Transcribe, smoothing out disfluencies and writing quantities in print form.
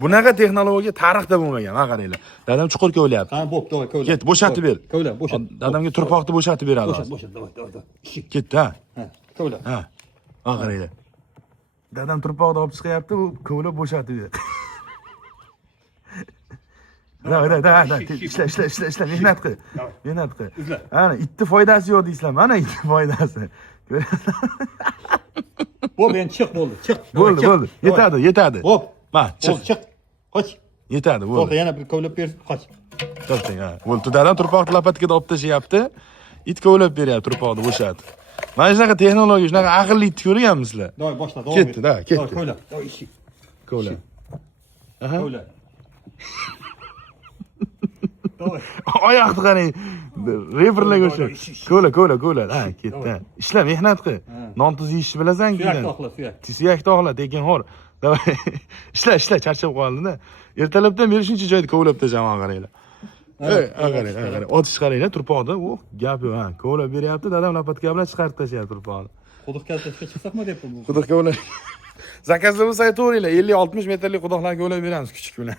Bunaqa texnologiya tarixda bo'lmagan, ha qaranglar. Dadam chuqur kovlayapti. Ha, bo'p, davay, kovla. Ket, bo'shatib ber. Kovla, bo'shat. Dadamga turpoqni bo'shatib beradi. Bo'shat, davay. Ishik. Ketdi, ha. Ha, kovla. Ha. Ha, qaranglar. Dadam turpoqni olib chiqyapti, u kovlab bo'shatib ber. Da, ishla, mehnat qil. Mehnat qil. Ana, itni foydasi yo'q deysizlar. Mana itni foydasi. Bo'p, endi chiq bo'ldi. Chiq. Bo'ldi. Yetadi. Bo'p. Ma, chiq. Chiq. Qoch. Yetadi, Bo'ldi, bo'ldi. yana bir kovlab ber, qoch. To'xtang, ha. Bo'ldi, dadam turpoqni lopatkada olib tashlayapti. It kovlab beryapti turpoqni bo'shatib. Mana shunaqa texnologiya, shunaqa aqlli itni ko'rganmisizlar? Davay, boshla, davom et. Ketdi, ketdi. Kovla. Davay, ishik. Kovla. Aha. Kovla. Davay. Oyoqni qarang. Reperlarga o'sha. Kovla. Ha, ketdi. Ishla, mehnat qil. Non tuz yeyishni bilasan-ku. Suyak to'qla, suyak. Suyak to'qla, tekinxo'r. Davay. Ishla, charchab qolding-da. Ertalabdan beri shuncha joyda kovlab tashaman, qaranglar. Qarang. Otish qaranglar, turpoqda. Gap yo'q, ha. Kovlab beryapti, dadam lopatka bilan chiqarib tashyapti turpoqni. Quduq kaltashga chiqsaqmi deb bu. Quduqqa ular zakazlab bo'lsa aytaveringlar, 50-60 metrlik quduqlarga kovlab beramiz kichik bilan.